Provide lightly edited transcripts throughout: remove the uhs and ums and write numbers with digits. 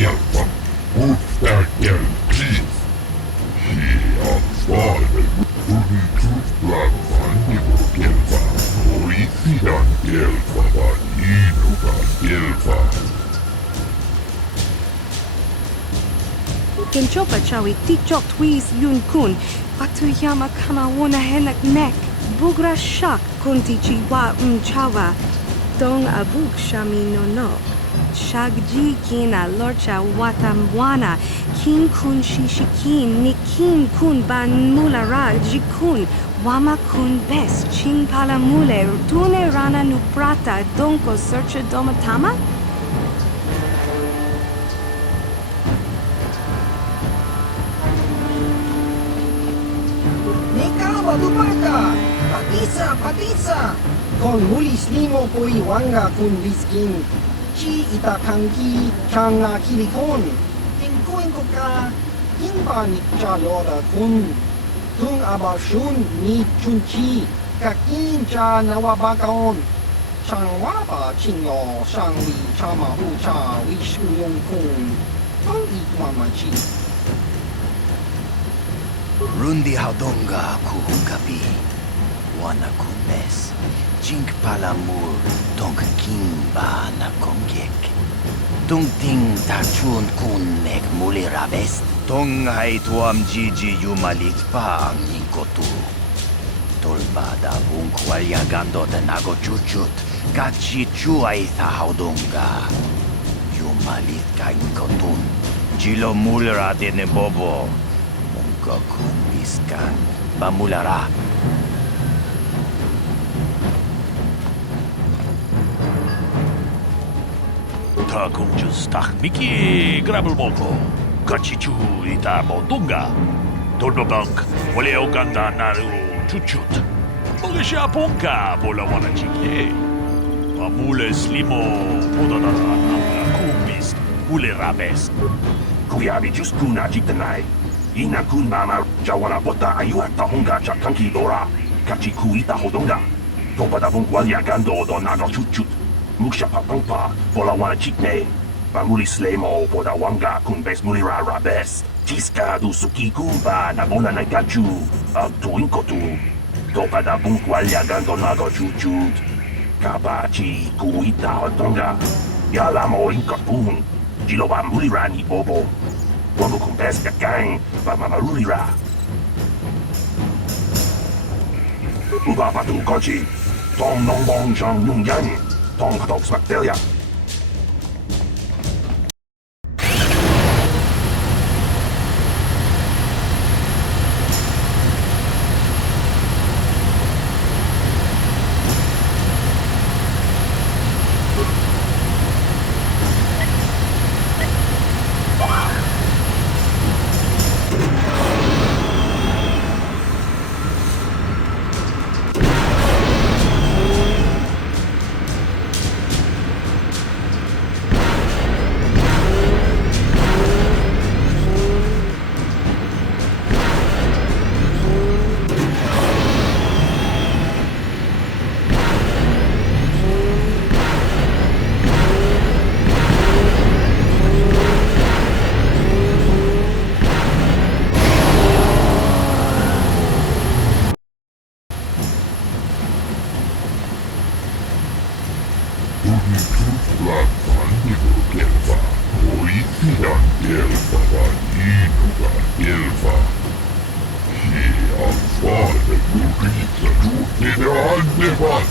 hjälpa och stärka kris. Ansvaret unitusplattan hjälpa och i sidan hjälpa var inukan hjälpa. Kenchopa chawi tikchok twis yun kun. Atuyama kama wona henak nek. Bugra shak kunti chiwa chawa. Dong abuk shami no. Shagji kina lorcha watamwana. Kin kun shishikin nikin kun ban mulara jikun. Wama kun bes ching palamule. Tune rana nuprata donko searcha domatama? Dumarka! Patisa! Con mulis limo poi wanga kun liskin. Chi itakangi kanga kilikon. Tingkuin ko ka. Inba ni chalora kun. Tung abashun ni chunchi. Kakin cha nawabakaon. Shangwaba chinyo shangli chama ucha wishu yung kun. Tong ikmamachi. Rundi haudonga kuhungabi, wana kumes, jink palamur, dong kimba na kongek. Tung ting tachun kun nek mulirabest, tong hai tuam jiji yumalit pa ang ningkotu. Tolba da bung kwalyagando de nago chuchut, kachi chuay sa haudonga. Yumalit ka ingkotun, jilo mulira de ne bobo. Gokun biskan bamulara. Takung just tak miki grabel moko. Kachichu ita bodunga. Tolbabank wale oganda naru chuchut. Mogesha ponka bola wana chike. Amule slimo podadara nanga kumbis ule rabes. Kuyabi just kuna jitanai. Ina kun mama jawana bota ayuata honga chakanki dora. Kachi kuita hodonga. Topada bung walia gando do nago chuchut. Musha papampa bola wana chikne. Bamuli slemo poda wanga kun bes mulira rabes. Tiska du suki kumba na bona na gachu. Tuinkotu. Topada bung walia gando nago chuchut. Kabachi kuita hodonga. Yalamo inkapung. Jiloba mulira ni bobo. Wamo kung bes ka gang, ba mamarurira. Uba patu kochi, tong nong bong chong nung yan, tong katok smaktelya. Unitusplattan hjälpa och i sidan hjälpa var inukan hjälpa. Ansvaret urita tunnede annevat,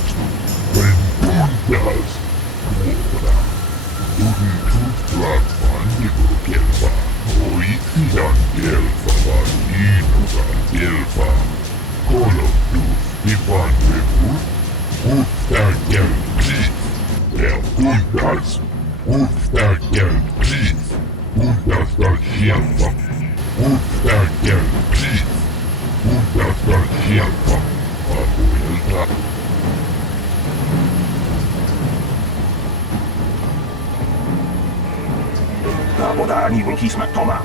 men tundas vuora. Unitusplattan hjälpa och i sidan hjälpa var inukan hjälpa. Kolottus i pandemut, upptäcker kris. Upptäcker kris. Undas ska hjälpa. Upptäcker kris. Undas ska hjälpa. Abuelta. Boda ni wing kismak toma.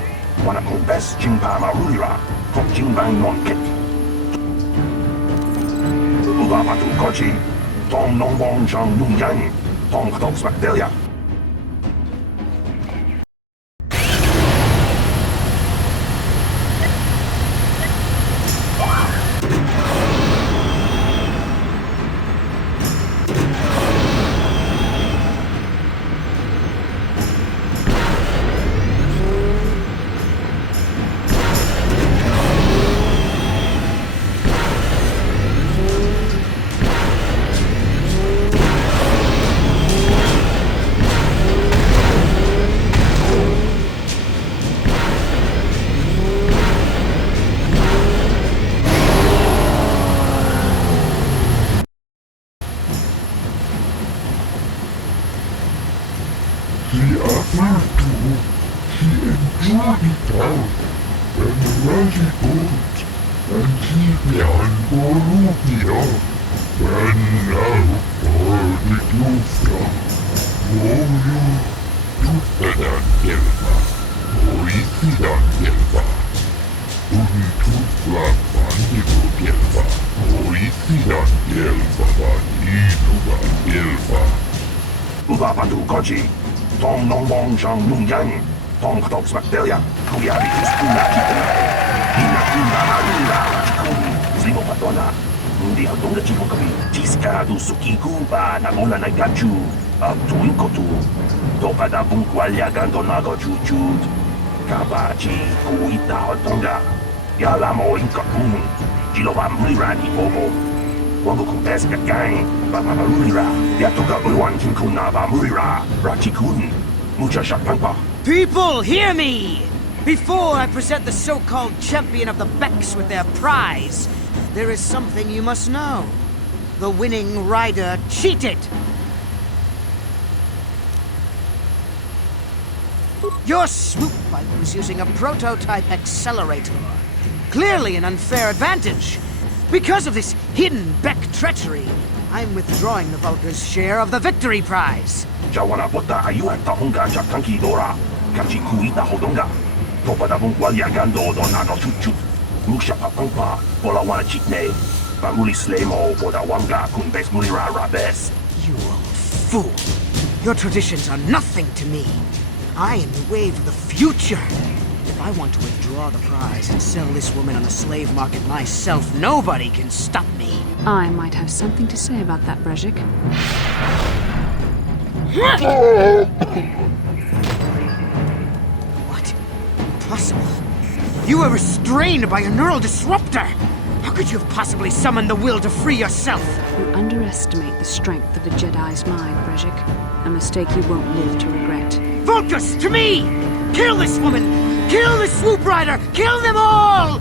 Wana kung bes jingpa marurira. Kong jingbang non kit. Uba patu kochi. Tong nong bong chong nung yang. Tong katok smaktelya. Judital, en Rajiput, en Tibian Borupia, en Naupodicufra, Moju, Tuttadan Kelva, Oisidan Kelva, Tuntutla Pandigo Kelva, Oisidan Kelva, Vaninugan Kelva. Ubapatu Koji, Tom Non Wong Shang Nung Yang, Tom Ktox Bacteria, Kuyabi Skuna Kitana, Ina Kuna Marula, Kuni, Zimo Patona, Mundi Hadonga Chipokabi, Tiska du Suki Kumpa, Namola Nagachu, Abtuinkotu, Topa da Bunkwalya Gandonago Chuchut, Kabachi, Kuita Hadonga, Yalamo Inkakun, Jiloba Mulirani Bobo. Wango kumpeska gang, Bamamarura, Yatoka Uwan Kinkuna Bamurira, Rachikun, Mucha Shakpanpa. People, hear me! Before I present the so-called champion of the Becks with their prize, there is something you must know. The winning rider cheated! Your swoop bike was using a prototype accelerator. Clearly an unfair advantage. Because of this hidden Beck treachery, I'm withdrawing the Vulca's share of the victory prize. Jawana Bota Ayuat Tahunga Chakanki Dora, Kachi Kuita Hodonga, Topa da Bunkwalya Gando Donago Chuchut, Musha Papampa, Bolawana Chitne, Bamuli Slemo, Boda Wanga, Kunbes Mulira Rabes. You old fool! Your traditions are nothing to me. I am the wave of the future. If I want to withdraw the prize and sell this woman on the slave market myself, nobody can stop me. I might have something to say about that, Brejik. What? Impossible. You were restrained by a neural disruptor. How could you have possibly summoned the will to free yourself? You underestimate the strength of a Jedi's mind, Brejik. A mistake you won't live to regret. Vulcus, to me! Kill this woman! Kill the swoop rider! Kill them all!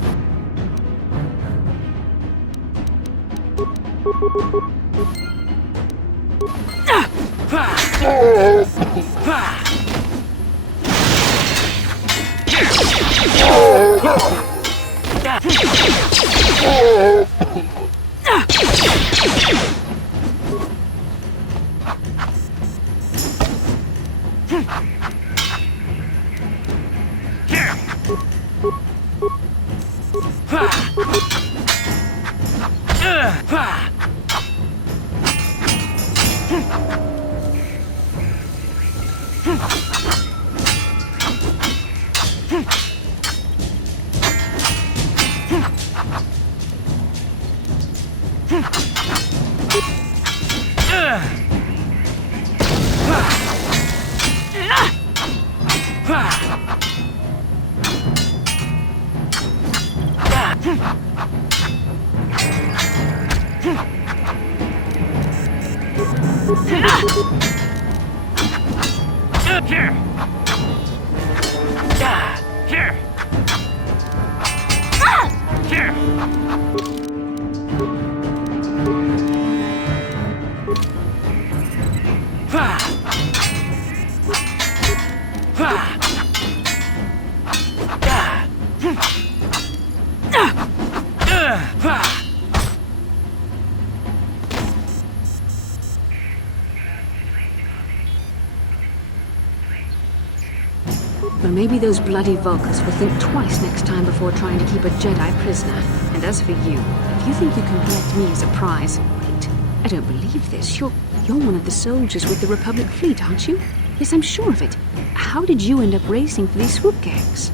Well, maybe those bloody Vulcans will think twice next time before trying to keep a Jedi prisoner. And as for you, if you think you can collect me as a prize... Wait, I don't believe this. You're one of the soldiers with the Republic fleet, aren't you? Yes, I'm sure of it. How did you end up racing for these swoop gangs?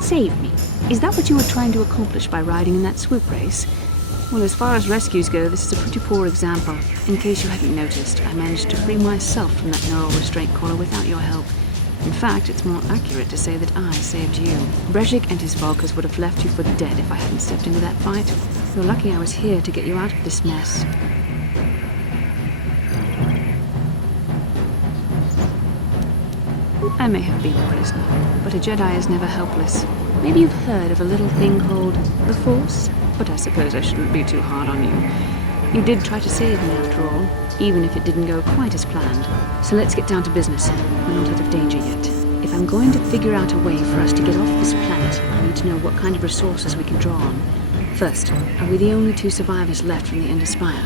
Save me. Is that what you were trying to accomplish by riding in that swoop race? Well, as far as rescues go, this is a pretty poor example. In case you hadn't noticed, I managed to free myself from that neural restraint collar without your help. In fact, it's more accurate to say that I saved you. Brejik and his Vulcans would have left you for dead if I hadn't stepped into that fight. You're lucky I was here to get you out of this mess. I may have been a prisoner, but a Jedi is never helpless. Maybe you've heard of a little thing called the Force? But I suppose I shouldn't be too hard on you. You did try to save me after all, even if it didn't go quite as planned. So let's get down to business. We're not out of danger yet. If I I'm going to figure out a way for us to get off this planet. I need to know what kind of resources we can draw on. First, are we the only two survivors left from the Ender Spire?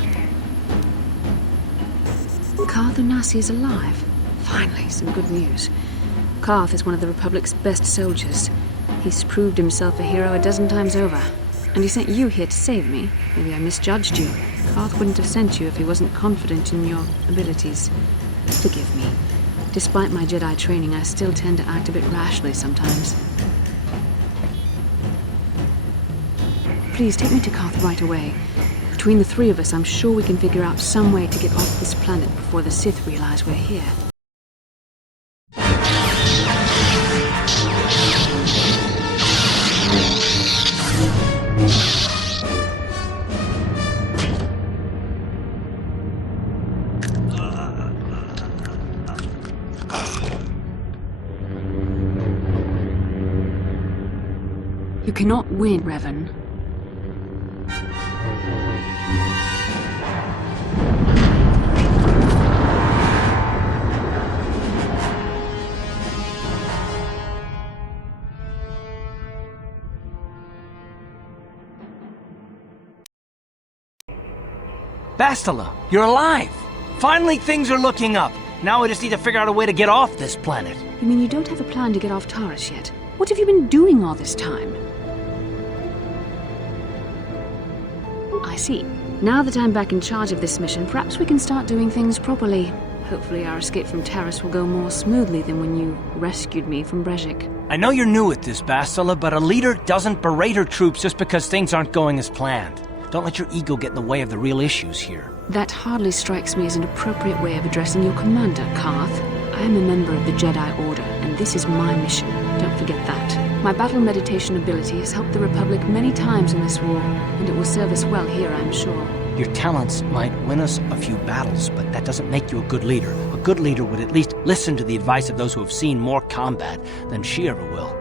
Karth Onasi is alive. Finally, some good news. Karth is one of the Republic's best soldiers. He's proved himself a hero a dozen times over. And he sent you here to save me. Maybe I misjudged you. Karth wouldn't have sent you if he wasn't confident in your abilities. Forgive me. Despite my Jedi training, I still tend to act a bit rashly sometimes. Please, take me to Karth right away. Between the three of us, I'm sure we can figure out some way to get off this planet before the Sith realize we're here. You cannot win, Revan. Bastila, you're alive! Finally things are looking up. Now we just need to figure out a way to get off this planet. You mean you don't have a plan to get off Taurus yet? What have you been doing all this time? I see. Now that I'm back in charge of this mission, perhaps we can start doing things properly. Hopefully our escape from Taurus will go more smoothly than when you rescued me from Brejik. I know you're new at this, Bastila, but a leader doesn't berate her troops just because things aren't going as planned. Don't let your ego get in the way of the real issues here. That hardly strikes me as an appropriate way of addressing your commander, Karth. I am a member of the Jedi Order, and this is my mission. Don't forget that. My battle meditation ability has helped the Republic many times in this war, and it will serve us well here, I'm sure. Your talents might win us a few battles, but that doesn't make you a good leader. A good leader would at least listen to the advice of those who have seen more combat than she ever will.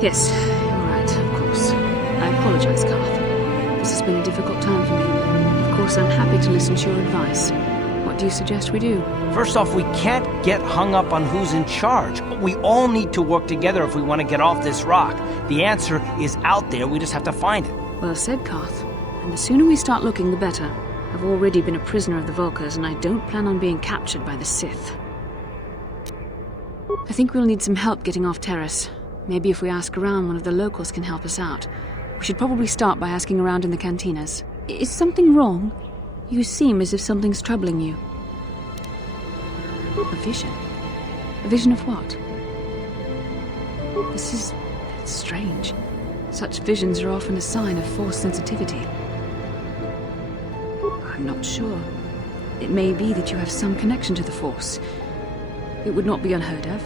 Yes, you're right, of course. I apologize, Karth. This has been a difficult time for me. Of course, I'm happy to listen to your advice. What do you suggest we do? First off, we can't get hung up on who's in charge. We all need to work together if we want to get off this rock. The answer is out there, we just have to find it. Well said, Karth. And the sooner we start looking, the better. I've already been a prisoner of the Vulkars, and I don't plan on being captured by the Sith. I think we'll need some help getting off Taurus. Maybe if we ask around, one of the locals can help us out. We should probably start by asking around in the cantinas. Is something wrong? You seem as if something's troubling you. A vision? A vision of what? This is strange. Such visions are often a sign of Force sensitivity. I'm not sure. It may be that you have some connection to the Force. It would not be unheard of.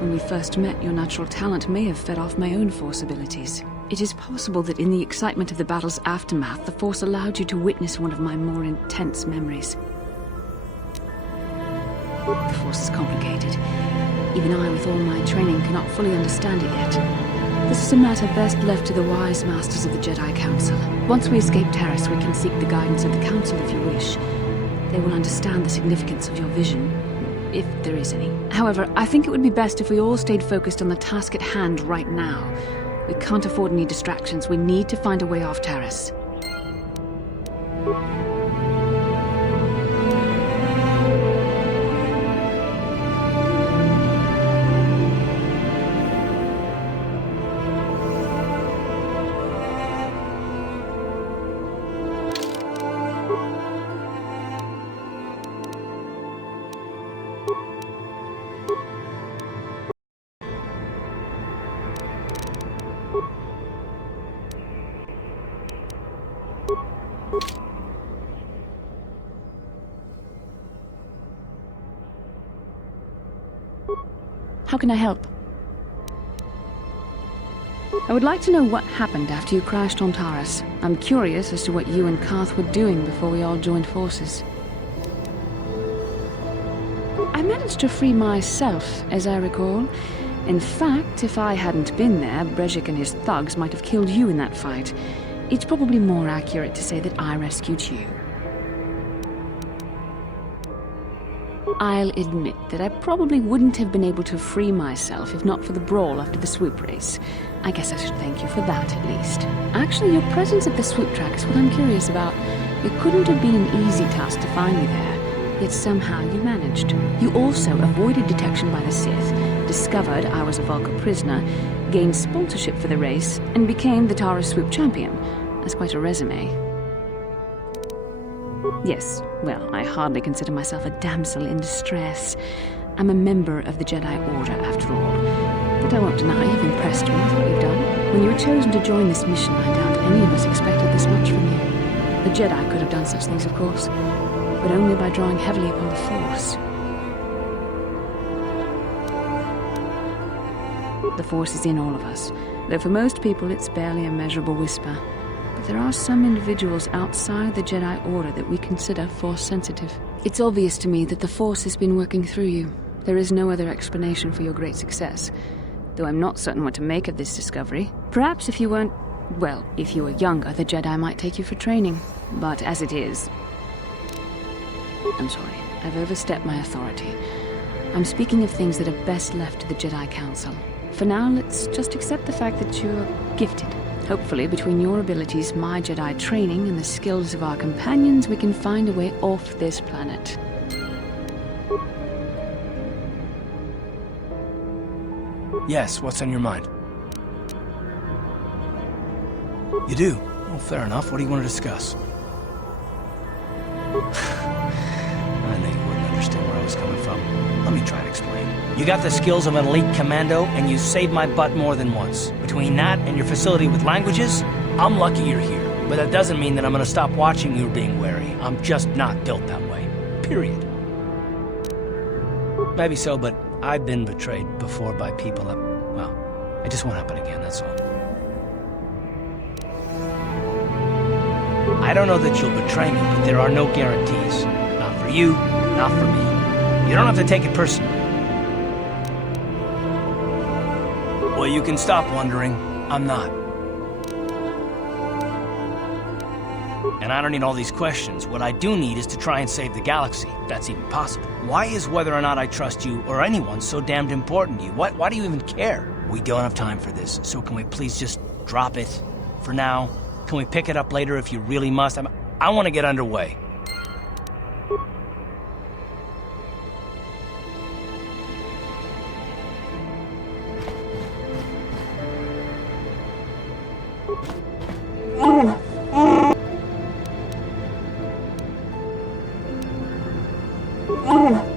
When we first met, your natural talent may have fed off my own Force abilities. It is possible that in the excitement of the battle's aftermath, the Force allowed you to witness one of my more intense memories. The Force is complicated. Even I, with all my training, cannot fully understand it yet. This is a matter best left to the wise masters of the Jedi Council. Once we escape Taurus, we can seek the guidance of the Council if you wish. They will understand the significance of your vision, if there is any. However, I think it would be best if we all stayed focused on the task at hand right now. We can't afford any distractions. We need to find a way off Taurus. How can I help? I would like to know what happened after you crashed on Taurus. I'm curious as to what you and Karth were doing before we all joined forces. I managed to free myself, as I recall. In fact, if I hadn't been there, Brejik and his thugs might have killed you in that fight. It's probably more accurate to say that I rescued you. I'll admit that I probably wouldn't have been able to free myself if not for the brawl after the swoop race. I guess I should thank you for that, at least. Actually, your presence at the swoop track is what I'm curious about. It couldn't have been an easy task to find me there, yet somehow you managed. You also avoided detection by the Sith, discovered I was a Vulca prisoner, gained sponsorship for the race, and became the Tara swoop champion. That's quite a resume. Yes, well, I hardly consider myself a damsel in distress. I'm a member of the Jedi Order, after all. But I won't deny you've impressed me with what you've done. When you were chosen to join this mission, I doubt any of us expected this much from you. The Jedi could have done such things, of course, but only by drawing heavily upon the Force. The Force is in all of us, though for most people it's barely a measurable whisper. But there are some individuals outside the Jedi Order that we consider Force-sensitive. It's obvious to me that the Force has been working through you. There is no other explanation for your great success, though I'm not certain what to make of this discovery. Perhaps if you weren't... well, if you were younger, the Jedi might take you for training. But as it is... I'm sorry, I've overstepped my authority. I'm speaking of things that are best left to the Jedi Council. For now, let's just accept the fact that you're gifted. Hopefully, between your abilities, my Jedi training, and the skills of our companions, we can find a way off this planet. Yes, what's on your mind? You do? Well, fair enough. What do you want to discuss? I knew you wouldn't understand where I was coming from. Let me try to explain. You got the skills of an elite commando, and you saved my butt more than once. Between that and your facility with languages, I'm lucky you're here. But that doesn't mean that I'm gonna stop watching you being wary. I'm just not built that way. Period. Maybe so, but I've been betrayed before by people that, well, it just won't happen again, that's all. I don't know that you'll betray me, but there are no guarantees. Not for you, not for me. You don't have to take it personally. Well, you can stop wondering. I'm not. And I don't need all these questions. What I do need is to try and save the galaxy, if that's even possible. Why is whether or not I trust you or anyone so damned important to you? Why do you even care? We don't have time for this, so can we please just drop it for now? Can we pick it up later if you really must? I want to get underway. Oh.